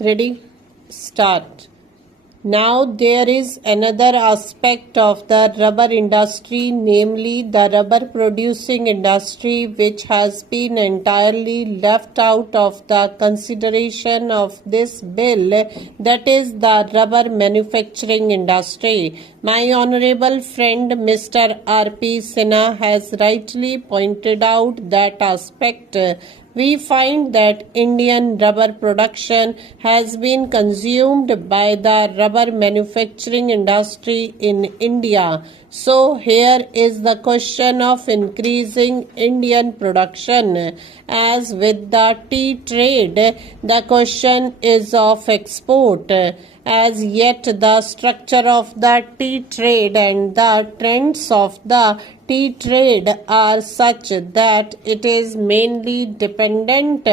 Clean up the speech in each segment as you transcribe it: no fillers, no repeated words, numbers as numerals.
Ready? Start. Now there is another aspect of the rubber industry, namely the rubber producing industry, which has been entirely left out of the consideration of this bill, that is the rubber manufacturing industry. My honorable friend Mr. R.P. Sinha has rightly pointed out that aspect. We find that Indian rubber production has been consumed by the rubber manufacturing industry in India. So here is the question of increasing Indian production. As with the tea trade, the question is of export. As yet, the structure of the tea trade and the trends of the tea trade are such that it is mainly dependent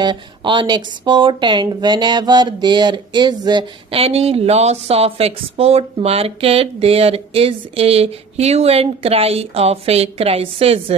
on export, and whenever there is any loss of export market, there is a hue and cry of a crisis.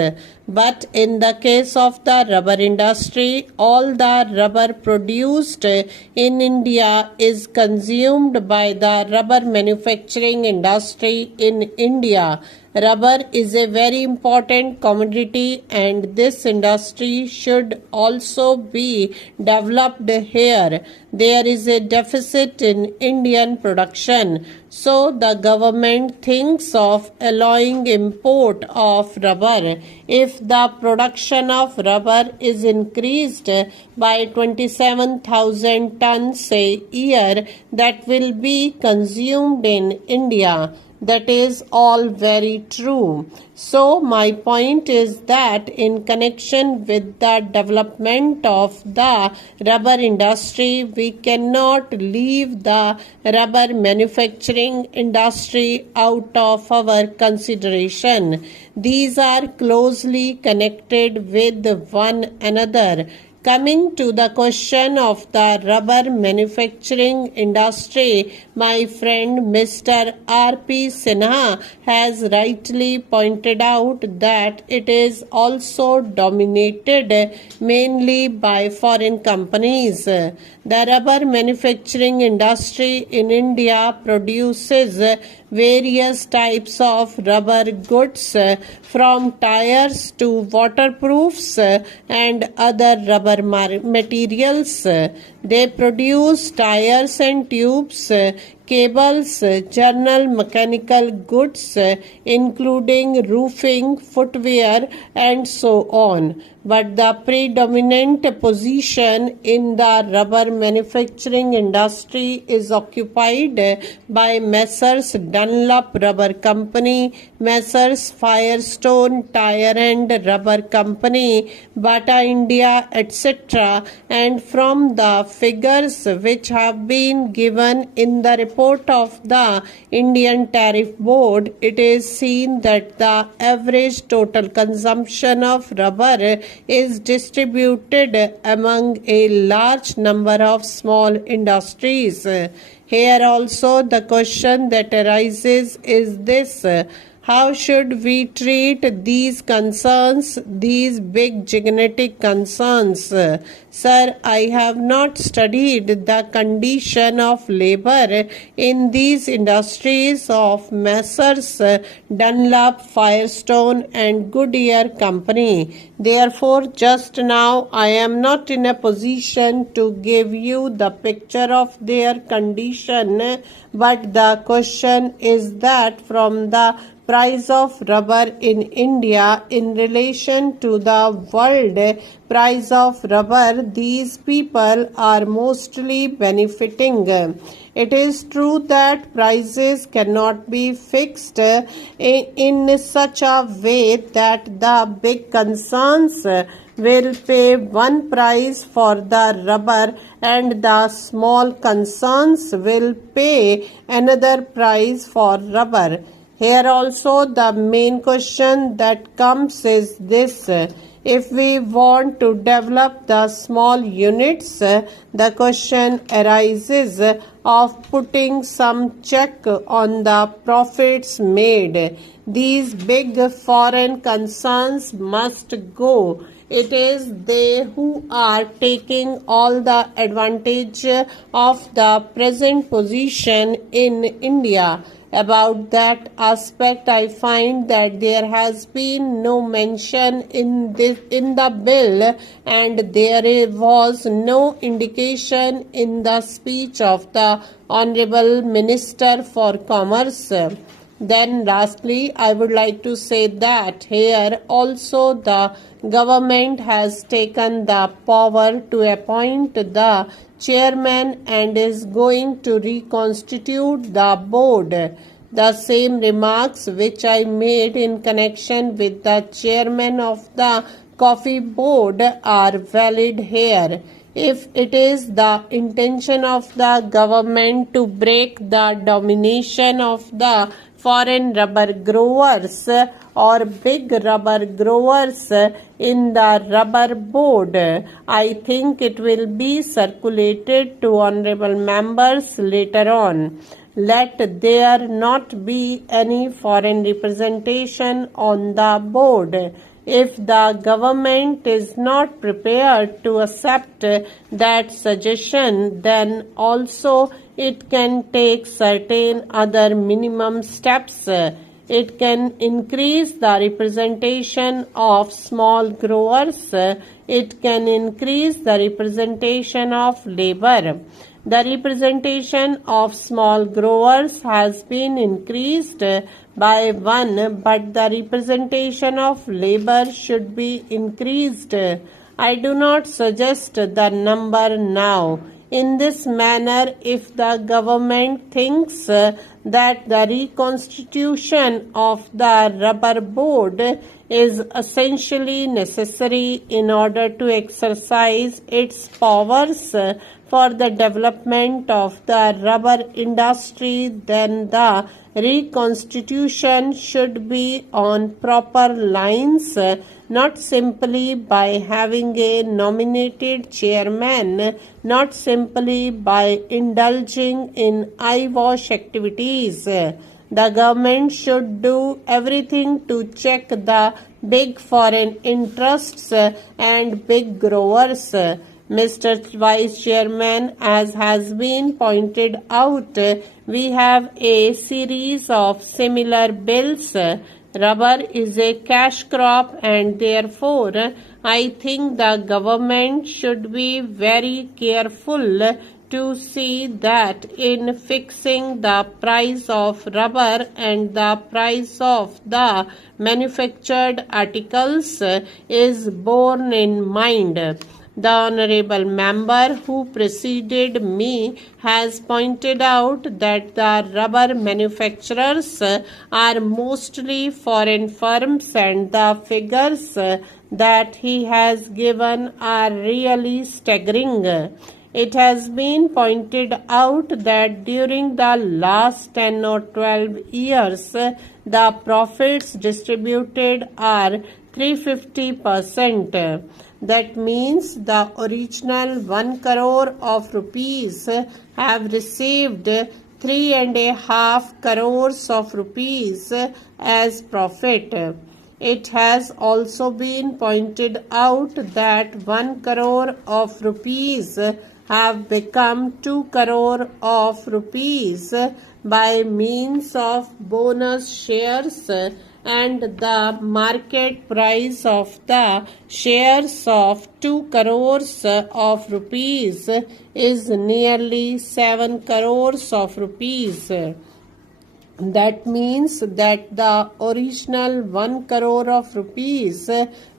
But in the case of the rubber industry, all the rubber produced in India is consumed by the rubber manufacturing industry in India. Rubber is a very important commodity, and this industry should also be developed here. There is a deficit in Indian production, so the government thinks of allowing import of rubber. If the production of rubber is increased by 27,000 tons a year, that will be consumed in India. That is all very true. So my point is that in connection with the development of the rubber industry, we cannot leave the rubber manufacturing industry out of our consideration. These are closely connected with one another. Coming to the question of the rubber manufacturing industry, my friend Mr. R.P. Sinha has rightly pointed out that it is also dominated mainly by foreign companies. The rubber manufacturing industry in India produces various types of rubber goods, from tires to waterproofs and other rubber materials. They produce tires and tubes, cables, general mechanical goods, including roofing, footwear, and so on. But the predominant position in the rubber manufacturing industry is occupied by Messrs. Dunlop Rubber Company, Messrs. Firestone Tire and Rubber Company, Bata India, etc. And from the figures which have been given in the report of the Indian Tariff Board, it is seen that the average total consumption of rubber is distributed among a large number of small industries. Here also the question that arises is this: how should we treat these concerns, these big gigantic concerns? Sir, I have not studied the condition of labor in these industries of Messrs. Dunlop, Firestone and Goodyear Company. Therefore, just now I am not in a position to give you the picture of their condition, but the question is that from the price of rubber in India in relation to the world price of rubber, these people are mostly benefiting. It is true that prices cannot be fixed in such a way that the big concerns will pay one price for the rubber and the small concerns will pay another price for rubber. Here also the main question that comes is this: if we want to develop the small units, the question arises of putting some check on the profits made. These big foreign concerns must go. It is they who are taking all the advantage of the present position in India. About that aspect, I find that there has been no mention in the bill, and there was no indication in the speech of the Honorable Minister for Commerce. Then lastly, I would like to say that here also the government has taken the power to appoint the chairman and is going to reconstitute the board. The same remarks which I made in connection with the chairman of the coffee board are valid here. If it is the intention of the government to break the domination of the foreign rubber growers or big rubber growers in the rubber board, I think it will be circulated to honorable members later on. Let there not be any foreign representation on the board. If the government is not prepared to accept that suggestion, then also it can take certain other minimum steps. It can increase the representation of small growers. It can increase the representation of labor. The representation of small growers has been increased by 1, but the representation of labor should be increased. I do not suggest the number now. In this manner, if the government thinks that the reconstitution of the rubber board is essentially necessary in order to exercise its powers for the development of the rubber industry, then the reconstitution should be on proper lines, not simply by having a nominated chairman, not simply by indulging in eyewash activities. The government should do everything to check the big foreign interests and big growers. Mr. Vice Chairman, as has been pointed out, we have a series of similar bills. Rubber is a cash crop, and therefore I think the government should be very careful to see that in fixing the price of rubber and the price of the manufactured articles is borne in mind. The honorable member who preceded me has pointed out that the rubber manufacturers are mostly foreign firms, and the figures that he has given are really staggering. It has been pointed out that during the last 10 or 12 years, the profits distributed are 350%. That means the original 1 crore of rupees have received 3.5 crores of rupees as profit. It has also been pointed out that 1 crore of rupees have become 2 crore of rupees by means of bonus shares, and the market price of the shares of 2 crores of rupees is nearly 7 crores of rupees. That means that the original 1 crore of rupees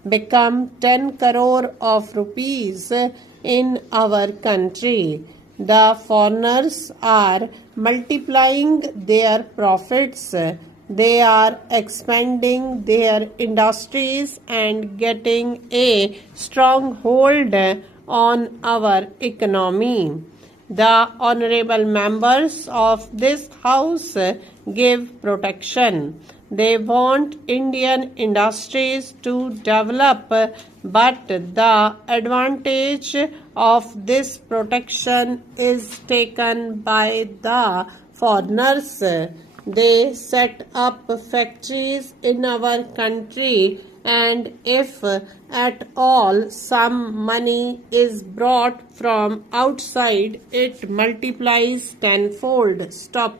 become 10 crore of rupees in our country. The foreigners are multiplying their profits. They are expanding their industries and getting a strong hold on our economy. The honorable members of this house give protection. They want Indian industries to develop, but the advantage of this protection is taken by the foreigners. They set up factories in our country, and if at all some money is brought from outside, it multiplies tenfold. Stop.